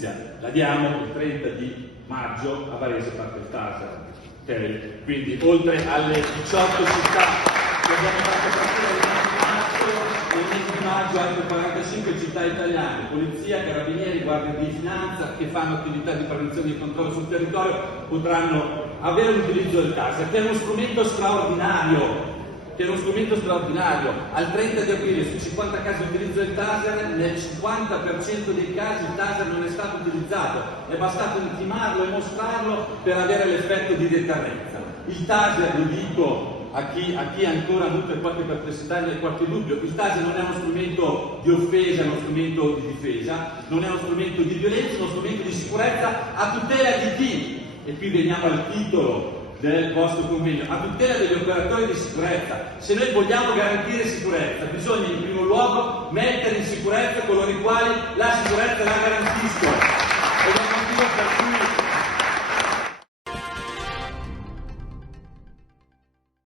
polizia. La diamo il 30 di maggio a Varese parte il Taser. Okay? Quindi oltre alle 18 città che abbiamo fatto partire il 20 marzo, nel mese di maggio anche 45 città italiane, polizia, carabinieri, guardie di finanza che fanno attività di prevenzione e controllo sul territorio potranno avere l'utilizzo del Taser, che è uno strumento straordinario. Al 30 di aprile su 50 casi di utilizzo del Taser, nel 50% dei casi il Taser non è stato utilizzato, è bastato intimarlo e mostrarlo per avere l'effetto di deterrenza. Il Taser, lo dico a chi ancora nutre qualche perplessità e qualche dubbio, il Taser non è uno strumento di offesa, è uno strumento di difesa, non è uno strumento di violenza, è uno strumento di sicurezza a tutela di chi? E qui veniamo al titolo del vostro convegno, a tutela degli operatori di sicurezza. Se noi vogliamo garantire sicurezza, bisogna in primo luogo mettere in sicurezza coloro i quali la